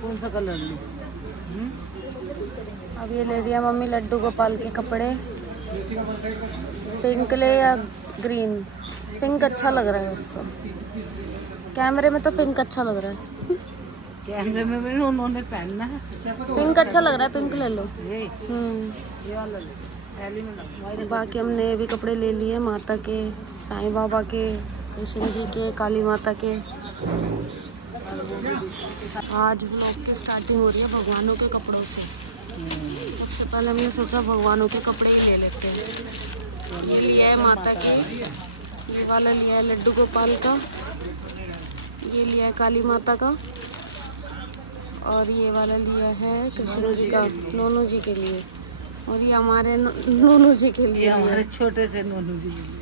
कौन सा कलर लूं? अब ये ले लिया मम्मी लड्डू गोपाल के कपड़े। पिंक ले या ग्रीन? पिंक अच्छा लग रहा है उसको, कैमरे में तो पिंक अच्छा लग रहा है। कैमरे में भी उन्होंने पहनना है। पिंक अच्छा लग रहा है, पिंक ले लो। ये वाला ले, थैली में लगा। बाकी हमने भी कपड़े ले लिए माता के, साईं बाबा के, कृष्ण जी के, काली माता के। आज व्लॉग की स्टार्टिंग हो रही है भगवानों के कपड़ों से। सबसे पहले हमने सोचा भगवानों के कपड़े ही ले लेते हैं। ये लिया है माता के, ये वाला लिया है लड्डू गोपाल का, ये लिया है काली माता का, और ये वाला लिया है कृष्ण जी का, नोनू जी के लिए। और ये हमारे नोनू जी के लिए, हमारे छोटे से नोनू जी के लिए।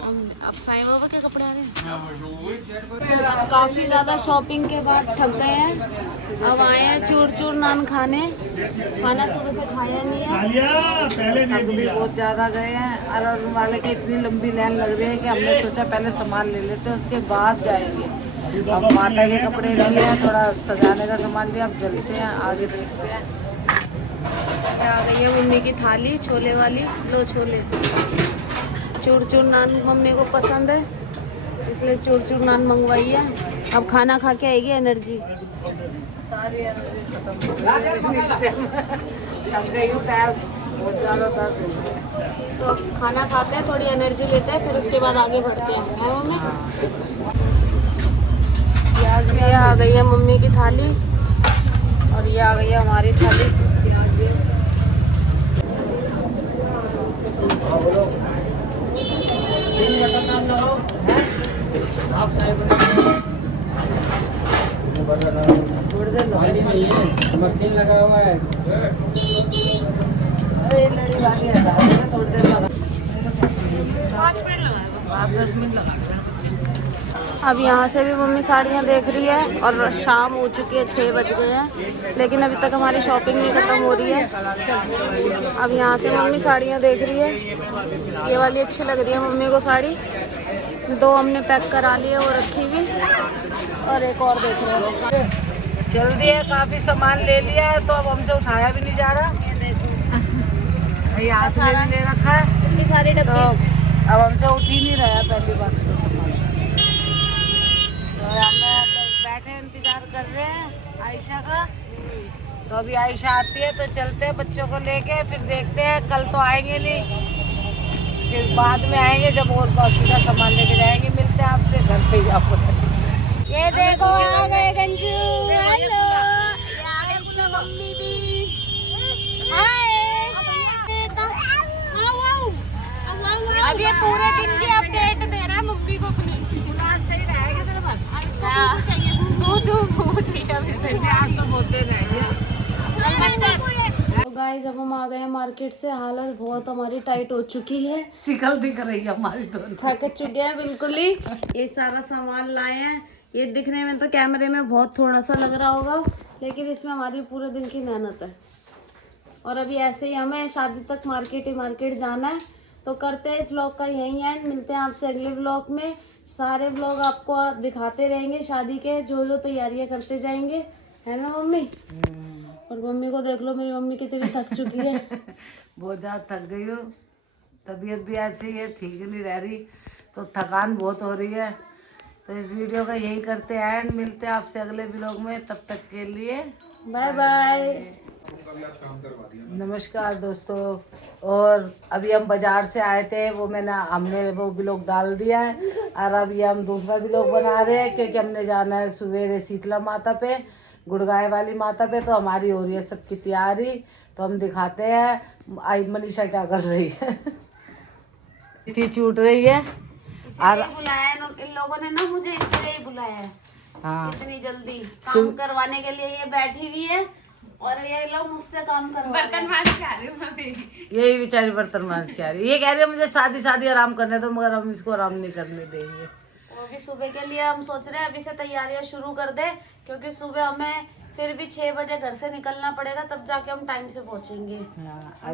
अब साईं बाबा के कपड़े आ रहे हैं। काफ़ी ज़्यादा शॉपिंग के बाद थक गए हैं। अब आए हैं चूर चूर नान खाने। खाना सुबह से खाया नहीं है। थक भी बहुत ज़्यादा गए हैं और उन वाले की इतनी लंबी लाइन लग रही है कि हमने सोचा पहले सामान ले लेते हैं, उसके बाद जाएंगे। अब माता के कपड़े लिए हैं, थोड़ा सजाने का सामान लिया, अब चलते हैं आगे देखते हैं। आ गई है मम्मी की थाली छोले वाली। लो छोले। चूर चूर नान मम्मी को पसंद है, इसलिए चूर चूर नान मंगवाई है। अब खाना खा के आएगी एनर्जी। सारी एनर्जी खत्म हो गई, थक गई हूँ, पैर बहुत ज़्यादा दर्द हो गए। तो अब खाना खाते हैं, थोड़ी एनर्जी लेते हैं, फिर उसके बाद आगे बढ़ते हैं। है मम्मी? प्याज भी आ गई है मम्मी की थाली, और ये आ गई है हमारी थाली। मशीन लगा हुआ है। आप 10 मिनट लगा। अब यहाँ से भी मम्मी साड़ियाँ देख रही है, और शाम हो चुकी है, 6 बज गए हैं, लेकिन अभी तक हमारी शॉपिंग नहीं ख़त्म हो रही है। अब यहाँ से मम्मी साड़ियाँ देख रही है। ये वाली अच्छी लग रही है मम्मी को साड़ी। 2 हमने पैक करा ली है, वो रखी हुई, और एक और देख रहे हैं। जल्दी है, काफी सामान ले लिया है, तो अब हमसे उठाया भी नहीं जा रहा। यहाँ से भी ले रखा है, इतनी सारी तो डब्बी। अब हमसे उठ ही नहीं रहा है पहली बात तो सामान। तो हमें तो बैठे इंतजार कर रहे हैं आयशा का। तो अभी आयशा आती है तो चलते हैं बच्चों को लेके, फिर देखते हैं। कल तो आएंगे नहीं, फिर बाद में आएंगे जब और बाकी का सामान लेके जाएंगे। मिलते हैं आपसे घर पे ही। आपको ये देखो आ गए गंजू। हेलो, ये आ गई इसमें मम्मी भी। हाय। अब ये पूरे दिन की अपडेट दे रहा है मम्मी को अपनी। सही रहेगा तेरे पास? दूध चाहिए अभी से। आज तो बोलते रहेंगे। तो गाइस अब हम आ गए हैं मार्केट से। हालत बहुत हमारी टाइट हो चुकी है, शिकल दिख रही है हमारी दोनों। थक चुके हैं बिल्कुल ही। ये सारा सामान लाए हैं। ये दिखने में तो कैमरे में बहुत थोड़ा सा लग रहा होगा, लेकिन इसमें हमारी पूरे दिन की मेहनत है। और अभी ऐसे ही हमें शादी तक मार्केट ही मार्केट जाना है। तो करते हैं इस व्लॉग का यहीं एंड। मिलते हैं आपसे अगले व्लॉग में। सारे व्लॉग आपको दिखाते रहेंगे शादी के, जो जो तैयारियां करते जाएंगे, है ना मम्मी? और मम्मी को देख लो, मेरी मम्मी कितनी थक चुकी है। बहुत ज़्यादा थक गई हूँ, तबीयत भी ऐसी ही है, ठीक नहीं रह रही, तो थकान बहुत हो रही है। तो इस वीडियो का यही करते हैं एंड। मिलते हैं आपसे अगले व्लॉग में, तब तक के लिए बाय बाय। नमस्कार दोस्तों। और अभी हम बाजार से आए थे, वो हमने वो व्लॉग डाल दिया है। और अभी हम दूसरा व्लॉग बना रहे हैं, क्योंकि हमने जाना है सवेरे शीतला माता पे, गुड़गाय वाली माता पे। तो हमारी हो रही है सबकी तैयारी, तो हम दिखाते हैं। आई मनीषा क्या कर रही है। इतनी छूट रही है। और बुलाया इन लोगों ने ना, मुझे इसलिए ही बुलाया है। हाँ, इतनी जल्दी काम करवाने के लिए ये बैठी हुई है, और ये लोग मुझसे काम करवा बर्तन मांज के आ रही हूँ। यही बेचारी बर्तन मांज के आ रही है। ये कह रही है मुझे शादी आराम करने दो, मगर हम इसको आराम नहीं करने देंगे। तो अभी सुबह के लिए हम सोच रहे हैं अभी से तैयारियां शुरू कर दे, क्योंकि सुबह हमें फिर भी 6 बजे घर से निकलना पड़ेगा, तब जाके हम टाइम से पहुंचेंगे।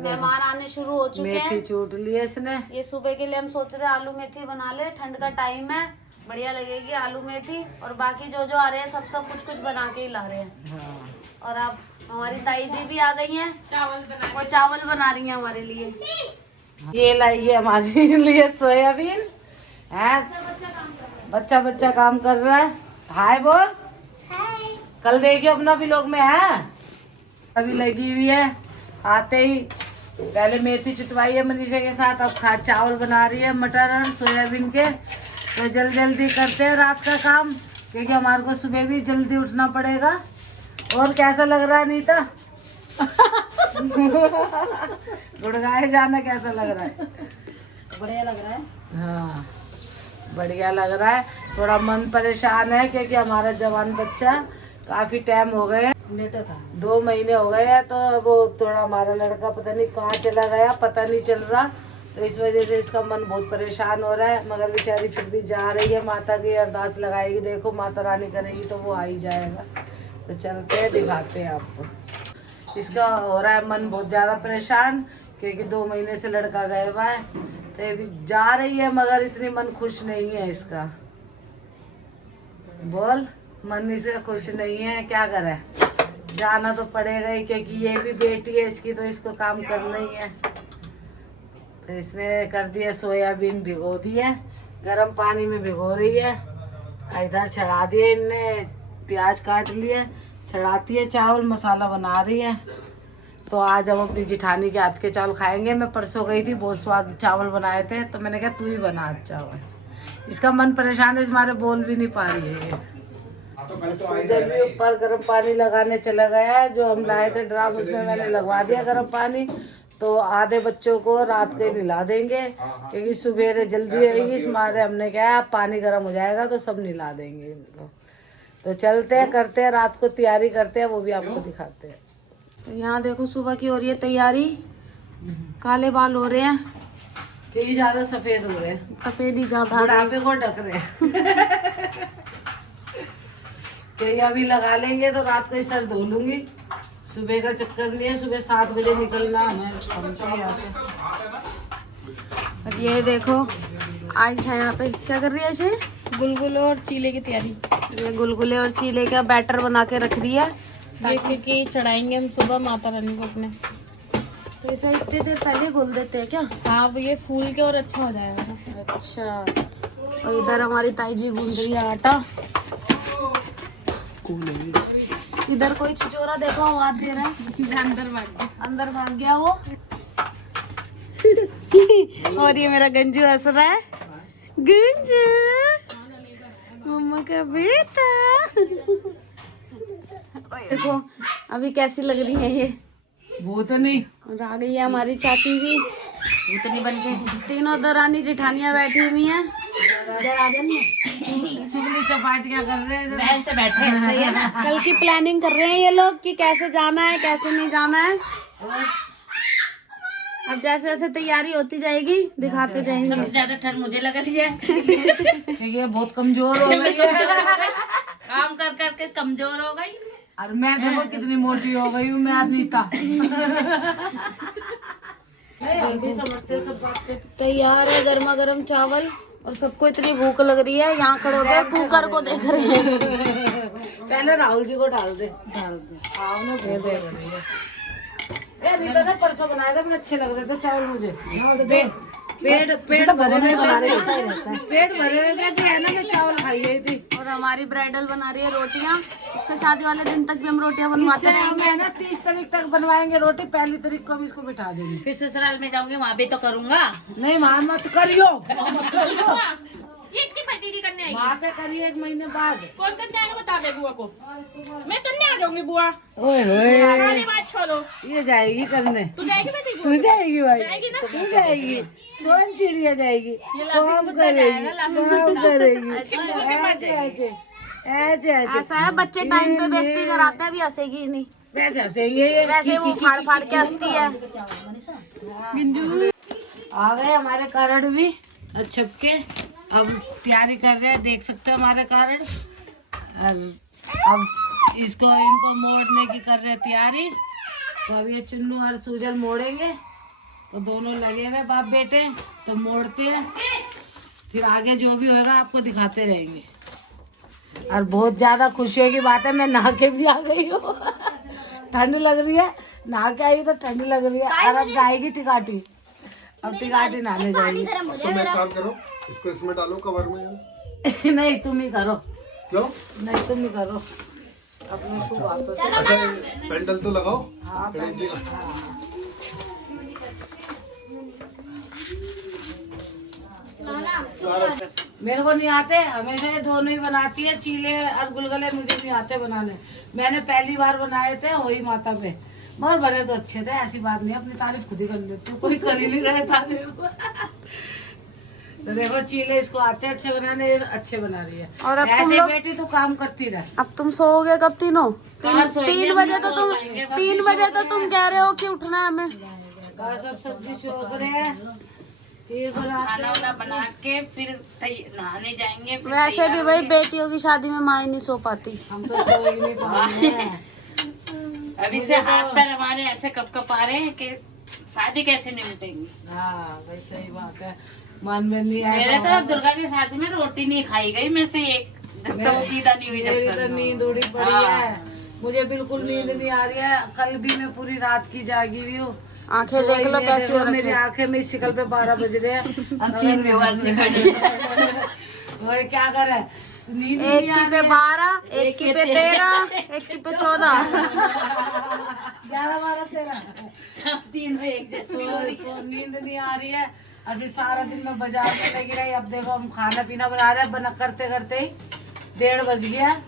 मेहमान आने शुरू हो चुके हैं। मेथी छूट ली है इसने। ये सुबह के लिए हम सोच रहे हैं आलू मेथी बना ले, ठंड का टाइम है। बढ़िया लगेगी आलू मेथी। और बाकी जो जो आ रहे हैं सब कुछ बना के ही ला रहे हैं। हाँ। और अब हमारी ताई जी भी आ गई हैं, वो चावल बना रही हैं हमारे लिए। ये लाई है हमारे लिए सोयाबीन है। बच्चा काम कर रहा है। हाय बोल। कल देखियो अपना भी लोग में है। अभी लगी हुई है, आते ही पहले मेथी चितवाई है मनीषा के साथ, अब चावल बना रही है मटर और सोयाबीन के। तो जल्दी करते हैं रात का काम, क्योंकि हमारे को सुबह भी जल्दी उठना पड़ेगा। और कैसा लग रहा है नीता? गुड़गाए जाना कैसा लग रहा है? बढ़िया लग रहा है। हाँ बढ़िया लग रहा है। थोड़ा मन परेशान है क्योंकि हमारा जवान बच्चा काफ़ी टाइम हो गए, 2 महीने हो गए हैं, तो वो थोड़ा हमारा लड़का पता नहीं कहाँ चला गया, पता नहीं चल रहा। तो इस वजह से इसका मन बहुत परेशान हो रहा है। मगर बेचारी फिर भी जा रही है, माता की अरदास लगाएगी। देखो माता रानी करेगी तो वो आ ही जाएगा। तो चलते हैं, दिखाते हैं आपको। इसका हो रहा है मन बहुत ज़्यादा परेशान क्योंकि 2 महीने से लड़का गया हुआ है। तो ये भी जा रही है मगर इतनी मन खुश नहीं है इसका। बोल, मन इसे खुश नहीं है, क्या करे, जाना तो पड़ेगा ही क्योंकि ये भी बेटी है इसकी, तो इसको काम करना ही है। तो इसने कर दिया, सोयाबीन भिगो दी है, गर्म पानी में भिगो रही है। इधर चढ़ा दिए इनने, प्याज काट लिए, चढ़ाती है चावल, मसाला बना रही है। तो आज हम अपनी जिठानी के हाथ के चावल खाएंगे। मैं परसों गई थी, बहुत स्वाद चावल बनाए थे, तो मैंने कहा तू ही बना आज चावल। इसका मन परेशान है, इस मारे बोल भी नहीं पा रही है। सूजन भी ऊपर गर्म पानी लगाने चला गया है, जो हम लाए थे ड्राम उसमें मैंने लगवा दिया गर्म पानी। तो आधे बच्चों को रात को ही नहला देंगे क्योंकि सुबह जल्दी आएगी, इस मारे हमने कहा पानी गर्म हो जाएगा तो सब नहला देंगे इनको। तो चलते हैं, करते हैं, रात को तैयारी करते हैं, वो भी आपको दिखाते हैं। तो यहाँ देखो सुबह की हो रही है तैयारी, काले बाल हो रहे हैं क्योंकि ज्यादा सफेद हो रहे हैं, सफेद ही ज्यादा बुढ़ापे को ढक रहे हैं। क्योंकि अभी लगा लेंगे तो रात को ही सर धो लूंगी। सुबह का चक्कर नहीं है, सुबह 7 बजे निकलना हमें यहाँ से। और ये देखो आयशा यहाँ पे क्या कर रही है? आयशा गुलगुले और चीले की तैयारी, ये गुलगुले और चीले का बैटर बना के रख रही है, ये क्योंकि चढ़ाएंगे हम सुबह माता रानी को अपने। तो ऐसा इतने देर पहले घोल देते हैं क्या? हाँ, वो ये फूल के और अच्छा हो जाएगा ना। अच्छा, और इधर हमारी ताई जी गूंद रही है आटा। इधर कोई छिचोरा देखो आवाज दे रहा है, अंदर भाग गया वो। और ये मेरा गंजू हंस रहा है, गंजू मम्मा का बेटा। देखो अभी कैसी लग रही है ये, वो तो नहीं। और आ गई है हमारी चाची भी, उतनी बन के तीनों दरानी जेठानियां बैठी हुई हैं। चुगली चपाटियां कर रहे हैं, बहन से बैठे हैं, सही है ना। कल की प्लानिंग कर रहे हैं ये लोग कि कैसे जाना है कैसे नहीं जाना है। अब जैसे जैसे तैयारी होती जाएगी दिखाते जाएंगे। सबसे ज्यादा ठंड मुझे लग रही है क्योंकि ये बहुत कमजोर हो गई है। काम कर कर के कमजोर हो गई। और मैं देखो कितनी मोटी हो गई हूँ मैं, अनीता। हम भी समझते सब बात को। तैयार है गर्मा गर्म चावल, और सबको इतनी भूख लग रही है, यहाँ खड़े होकर कुकर को देख रहे हैं। पहले राहुल जी को डाल दे। आओ ना, ये देख रही है। ये रीता ने परसों बनाए थे, बड़े अच्छे लग रहे थे चावल मुझे। पेट भरे हुए कहते हैं ना, मैं चावल खाई गई थी। और हमारी ब्राइडल बना रही है रोटियाँ, इससे शादी वाले दिन तक भी हम रोटियाँ बनवाते रहेंगे। है ना 30 तारीख तक बनवाएंगे रोटी, 1 तारीख को भी इसको बिठा देंगे। फिर ससुराल में जाऊंगी, वहाँ भी तो करूँगा। नहीं वहाँ मत करियो, ये इतनी भतीजी करने आई। वहाँ पे करिए 1 महीने बाद। कौन करने आएगा बता दे बुआ को। मैं तो नहीं आ जाऊंगी बुआ, ओए होए, खाली बात छोड़ो। ये जाएगी करने। तू जाएगी भतीजी? तू जाएगी भाई, जाएगी ना? तू जाएगी, सोन चिड़िया जाएगी, काम करेगी, काम करेगी। ऐसे ऐसा है बच्चे टाइम पे बेइज्जती कराते हैं, अभी हंसेगी नहीं, वैसे हंसेंगे ये। वैसे वो फाड़ फाड़ के हंसती है। आ गए हमारे कारण भी छप के, अब तैयारी कर रहे हैं, देख सकते हो हमारे कारण। अब इसको इनको मोड़ने की कर रहे हैं तैयारी। तो अब ये चुन्नू और सूजल मोड़ेंगे, तो दोनों लगे हुए बाप बेटे, तो मोड़ते हैं। फिर आगे जो भी होगा आपको दिखाते रहेंगे। और बहुत ज्यादा खुशियों की बात है, मैं नहा के भी आ गई हूँ। ठंड लग रही है, नहा के आई तो ठंड लग रही है। और अब जाएगी टिकाटी, अब टिकाटी नहाने जाएगी। तुम एक काम करो, इसको इसमें डालो कवर में। नहीं तुम ही करो। क्यों? नहीं तुम ही करो अपने शू वापस। अच्छा पेंडल तो लगाओ। हाँ, गणेश जी का। मेरे को नहीं आते, हमेशा ये दोनों ही बनाती है, चीले और गुलगुले मुझे नहीं आते बनाने। मैंने पहली बार बनाए थे होई माता पे, मगर बने तो अच्छे थे, ऐसी बात नहीं, अपनी तारीफ खुद ही कर लेती हूँ, कोई कर ही नहीं रहे तारीफ। तो देखो चीले इसको आते अच्छे बनाने, ये अच्छे बना रही है। और अब तुम ऐसे लोग बेटी तो काम करती रहे। अब तुम सोओगे कब तीनों? कहाँ सोएंगे? 3 बजे तो तुम 3 बजे तो तुम कह रहे हो कि उठना है हमें। कहा सब सब्जी चौक रहे हैं, फिर बनाते खाना वाना बना के फिर नहाने जाएंगे। फिर वैसे भी भाई बेटियों की शादी में माँ ही नहीं सो पाती। हम तो सो ही नहीं पा रहे हैं। अभी से हाथ पैर हमारे ऐसे कप आ रहे हैं कि शादी कैसे निपटेंगी। हाँ भाई सही बात है, मन में नहीं मेरे आया। तो दुर्गा की शादी में रोटी नहीं खाई गई मेरे से एक, जब तक वो कीदा नहीं हुई मेरी जब तो तक। नींद उड़ी पड़ी है, मुझे बिल्कुल नींद नहीं आ रही है। कल भी मैं पूरी रात की जागी हुई हूँ। आंखें देख लो कैसी हो रखी मेरी है। आंखें मेरी शिकल पे 12 बज रहे हैं। और क्या करे, नींद एक नहीं की पे 12, एक की पे 13, एक की पे 14। 11 12 13 तीनों एक जैसे नींद नहीं आ रही है। अभी सारा दिन मैं बाजार में लगी रही। अब देखो हम खाना पीना बना रहे हैं, बना करते करते ही 1:30 बज गया।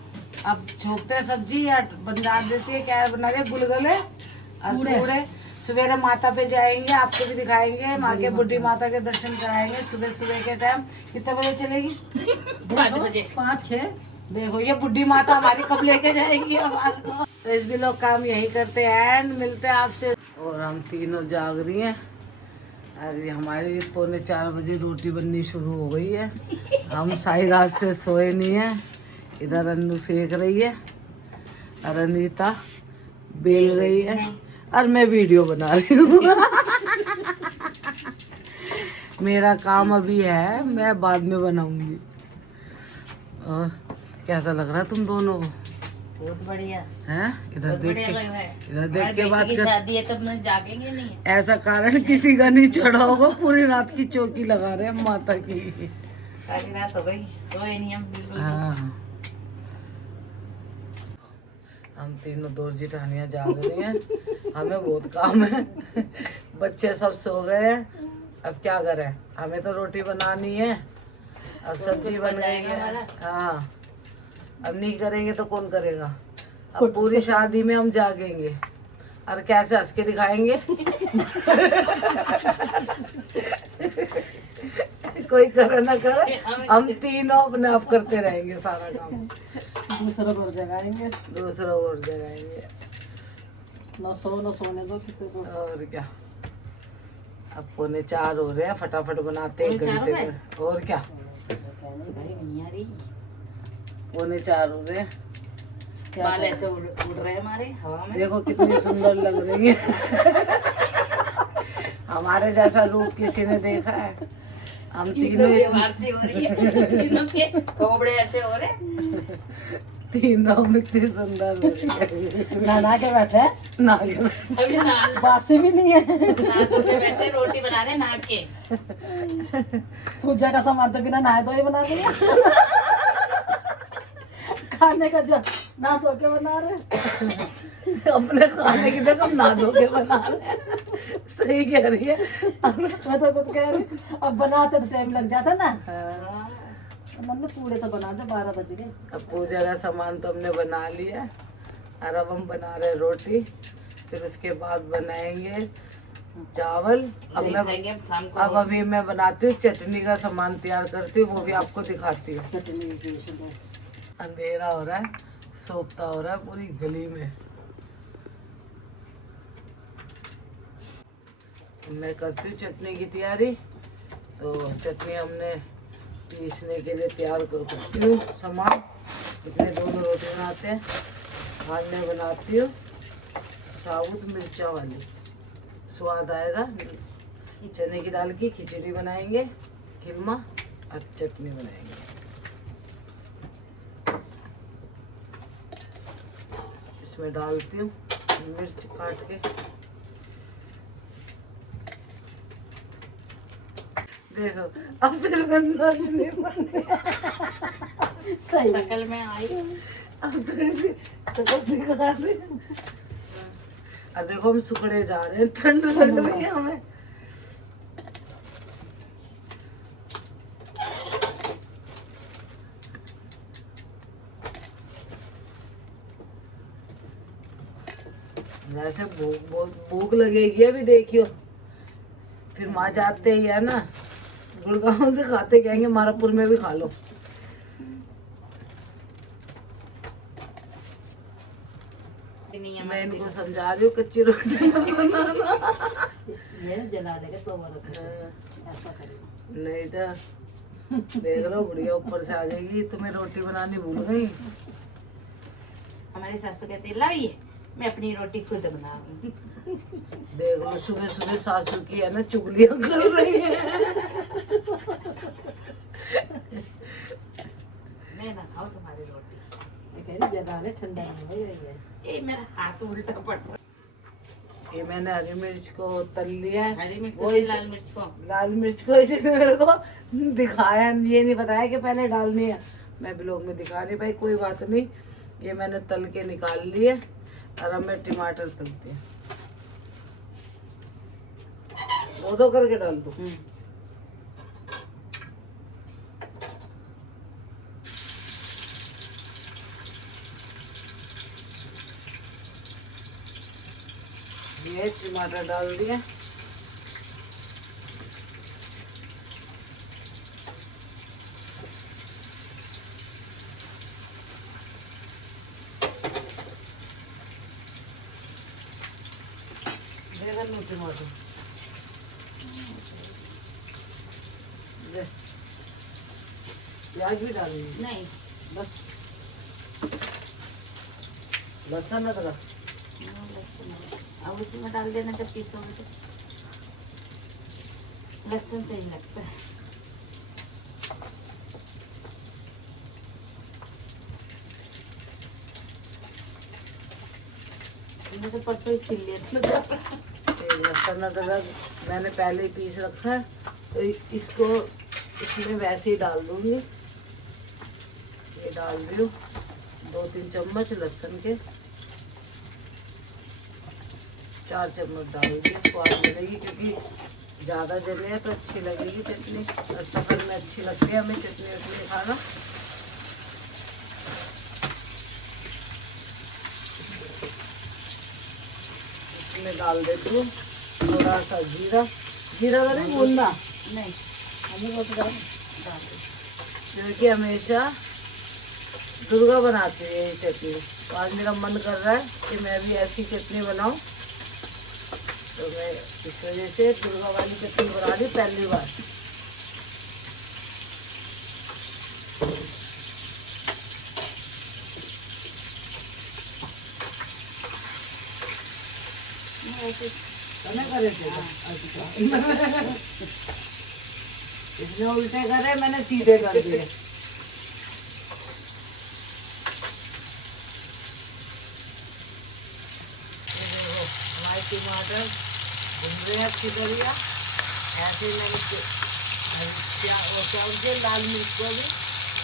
अब छोकते हैं सब्जी या बना देती है, क्या बना रही है, गुलगुले और पूड़े। सवेरे माता पे जाएंगे, आपको भी दिखाएंगे, माँ के बुढ़ी माता के दर्शन कराएंगे सुबह सुबह के टाइम। कितने बजे चलेगी? 5 बजे 5-6। देखो ये बुढ़ी माता हमारी कब लेके जाएंगी हमारे को। तो इस भी लोग काम यही करते हैं एंड मिलते हैं आपसे। और हम तीनों जाग रही हैं। अरे हमारी 3:45 बजे रोटी बननी शुरू हो गई है। हम सारी रात से सोए नहीं हैं। इधर अन्नू सेक रही है और अनीता बेल रही है और मैं वीडियो बना रही हूँ। मेरा काम अभी है, मैं बाद में बनाऊंगी। और कैसा लग रहा है तुम दोनों को? बहुत बढ़िया हैं? इधर बहुत देख बढ़िया के, लग रहा है। इधर देख के बेटी बात की कर। शादी है तब न जागेंगे नहीं। ऐसा कारण किसी का नहीं चढ़ा होगा, पूरी रात की चौकी लगा रहे हैं माता की। सारी रात हो गई, सोए नहीं हम बिल्कुल। हाँ हम तीनों दो जिठानियाँ जाग रही हैं, हमें बहुत काम है। बच्चे सब सो गए हैं, अब क्या करें, हमें तो रोटी बनानी है। अब सब्जी बन गई है। हाँ अब नहीं करेंगे तो कौन करेगा। अब पूरी शादी में हम जागेंगे और कैसे हंस के दिखाएंगे। कोई करे ना करे, हम तीनों अपने आप करते रहेंगे सारा काम। दूसरों को जगाएंगे, दूसरों को जगाएंगे। न सोने दो किसी को। और क्या, अब 3:45 हो रहे हैं, फटाफट बनाते हैं 1 घंटे में। और क्या, 3:45 हो रहे हैं। बाल ऐसे उड़ रहे हैं हमारे हवा में। देखो कितनी सुंदर लग रही है। हमारे जैसा रूप किसी ने देखा है? हम तीनों भारती हो रही है, तीनों के थोबड़े ऐसे हो रहे। तीनों इतनी सुंदर नहा के बैठे, नहा के बैठे, अभी नहा बासी भी नहीं है। धो के बैठे, रोटी बना रहे नहा के। पूजा का सामान तो बिना नहाए धोए बना रहे। खाने का जब नहा धो के बना रहे। अपने खाने की देखो नहा धो के बना रहे। सही कह रही है। मैं तो कुछ कह रही, अब बनाते तो टाइम लग जाता ना। मम्मी पूरे तो बना दे, 12 बज गए। अब पूजा का सामान तो हमने बना लिया और अब हम बना रहे रोटी, फिर उसके बाद बनाएंगे चावल। अब अभी मैं बनाती हूँ चटनी का सामान तैयार करती हूँ, वो भी आपको दिखाती हूँ। अंधेरा हो रहा है, सोखता हो रहा है पूरी गली में। मैं करती हूँ चटनी की तैयारी। तो चटनी हमने पीसने के लिए तैयार करती हूँ सामान। इतने दोनों रोटी बनाते हैं। आज मैं बनाती हूँ साबुत मिर्चा वाली, स्वाद आएगा। चने की दाल की खिचड़ी बनाएंगे, किलमा अब चटनी बनाएंगे। इसमें डालती हूँ मिर्च काट के। देखो अब फिर अंदर से नहीं बनते। शकल में आई। अब सब दिखा रहे हैं। और देखो हम सुखड़े जा रहे हैं, ठंड लग रही है हमें। वैसे भूख लगेगी अभी, देखियो फिर वहां जाते ही है ना, गुड़गांव से खाते कहेंगे मारापुर में भी खा लो। मैं इनको समझा रही हूँ कच्ची रोटी मत बनाना। ये जला देगा तो ऐसा करेगा। नहीं तो देख लो बुढ़िया ऊपर से आ जाएगी, तुम्हें रोटी बनानी भूल गई। हमारी सासू कहती है लाइए मैं अपनी रोटी खुद बनाऊंगी। देख लो सुबह सुबह सासू की है ना चुगलियां कर रही है। मैं ना खाऊं तुम्हारी रोटी। मैं कह रही जला ले ठंडा नहीं हो रही है। ये मेरा हाथ उल्टा पड़ रहा है। ये मैंने हरी मिर्च को तल लिया है। हरी मिर्च वो को इस- लाल मिर्च को इसीने मेरे को दिखाया, ये नहीं बताया कि पहले डालनी है। मैं ब्लॉग में दिखा नहीं पाई, कोई बात नहीं। ये मैंने तल के निकाल लिए और अब मैं टमाटर तलती हूँ। दो करके डाल दूँ। ये टमाटर डाल दिए। टमाटर प्याज भी डालेंगे? नहीं बस लहसुन अदरक अब उसमें डाल देना जब पीसोगे तो। लहसुन सही लगता है। मैंने तो परसों ही खिल लिया था। लहसुन अदरक मैंने पहले ही पीस रखा है, तो इसको इसमें वैसे ही डाल दूंगी। ये डाल रही हूँ 2-3 चम्मच लहसुन के, 4 चम्मच डाल दिए। स्वाद मिलेगी क्योंकि ज़्यादा जले है तो अच्छी लगेगी चटनी, और सफर में अच्छी लगती है हमें चटनी वटनी खाना। इसमें डाल देती हूँ थोड़ा सा जीरा। जीरा तो नहीं भूनना, नहीं हमें बहुत डाल, क्योंकि हमेशा दुर्गा बनाती है ये चटनी। तो आज मेरा मन कर रहा है कि मैं भी ऐसी चटनी बनाऊं, तो मैं इस वजह से दुर्गा वाली चटनी बना दी पहली बार। करे थे इसने उल्टे करे, मैंने सीधे कर दिए। हमारे टमाटर भून रहे हैं अच्छी बढ़िया। ऐसे ही मैंने लाल मिर्च को भी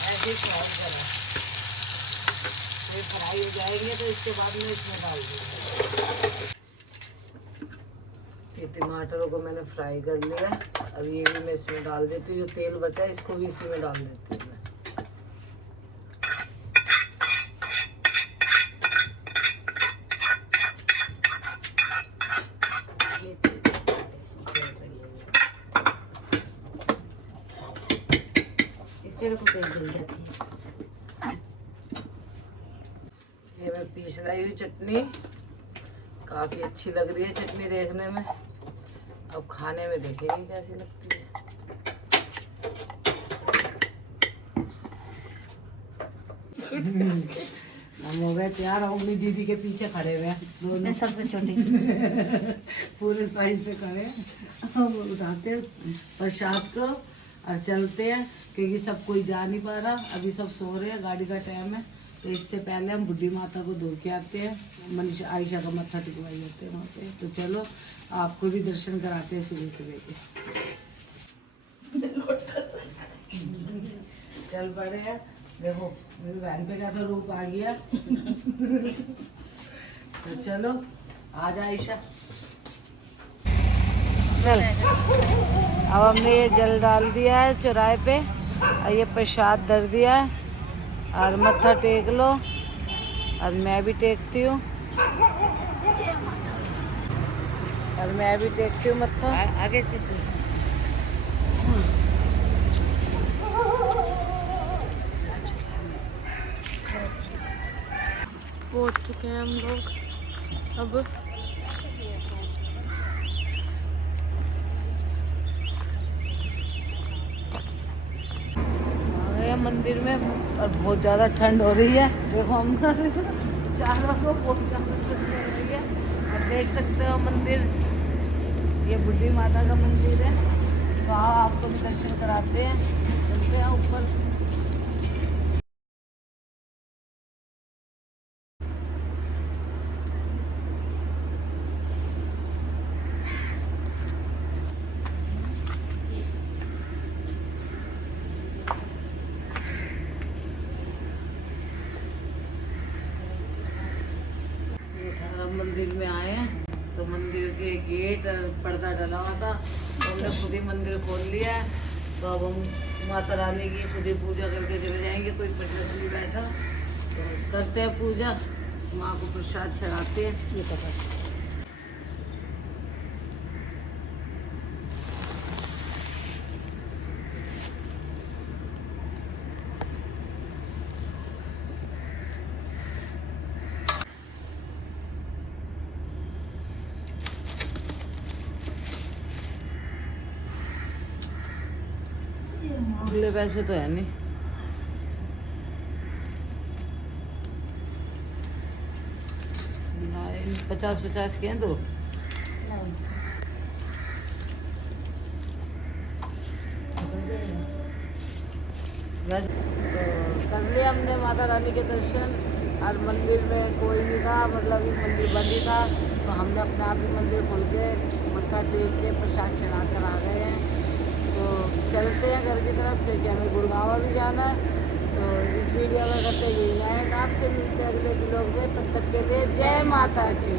ऐसे ही फ्राई करा। तो ये फ्राई हो जाएंगे तो इसके बाद में इसमें डाल दूँगी। ये टमाटरों को मैंने फ्राई कर लिया। अब ये भी मैं इसमें डाल देती हूँ। जो तेल बचा है इसको भी इसी में डाल देती हूँ मैं। ये मैं पीस लाई हुई चटनी, काफ़ी अच्छी लग रही है चटनी देखने में। अब खाने में देखेंगे कैसी लगती है। हम हो गए तैयार, हम अपनी दीदी के पीछे खड़े हुए हैं दोनों, सबसे छोटी। पूरे साइज से खड़े हैं। हम उठाते हैं प्रसाद को और चलते हैं, क्योंकि सब कोई जा नहीं पा रहा, अभी सब सो रहे हैं, गाड़ी का टाइम है। तो इससे पहले हम बुढ़ी माता को धो के आते हैं, मनीषा आयशा का मत्था टिकवाई जाते हैं वहाँ पे। तो चलो आपको भी दर्शन कराते हैं सुबह सुबह के। चल पड़े हैं, देखो मेरी बहन पे कैसा रूप आ गया। तो चलो आजा आयशा, चल। अब हमने ये जल डाल दिया है चौराहे पे, और ये प्रसाद धर दिया है, और मत्था टेक लो, और मैं भी टेकती हूँ, और मैं भी टेकती हूँ मत्था। आगे से पहुंच चुके हैं हम लोग अब। आ गए मंदिर में, और बहुत ज़्यादा ठंड हो रही है। देखो हम चारों को बहुत ज़्यादा ठंड हो रही है। और देख सकते हो मंदिर, ये बुढ़ी माता का मंदिर है। वहाँ आपको भी दर्शन कराते हैं, चलते हैं ऊपर। हम मंदिर में आए हैं, तो मंदिर के गेट पर्दा डला हुआ था, तो हमने खुद ही मंदिर खोल लिया है। तो अब हम माता रानी की खुद ही पूजा करके चले जाएंगे, कोई पंडित नहीं बैठा। तो करते हैं पूजा, माँ को प्रसाद चढ़ाते हैं। ये पता खुले पैसे तो है नहीं। नहीं, 50-50 के हैं दो। बस तो कर लिया हमने माता रानी के दर्शन, और मंदिर में कोई नहीं था, मतलब ये मंदिर बंद ही था। तो हमने अपने आप ही मंदिर खोल के मत्था टेक के प्रसाद चढ़ा कर आ गए हैं। तो चलते हैं घर की तरफ, क्योंकि हमें गुड़गांव भी जाना है। तो इस वीडियो में करते यही है, आपसे मिलते हैं अगले ब्लॉग में। तब तक के लिए जय माता की।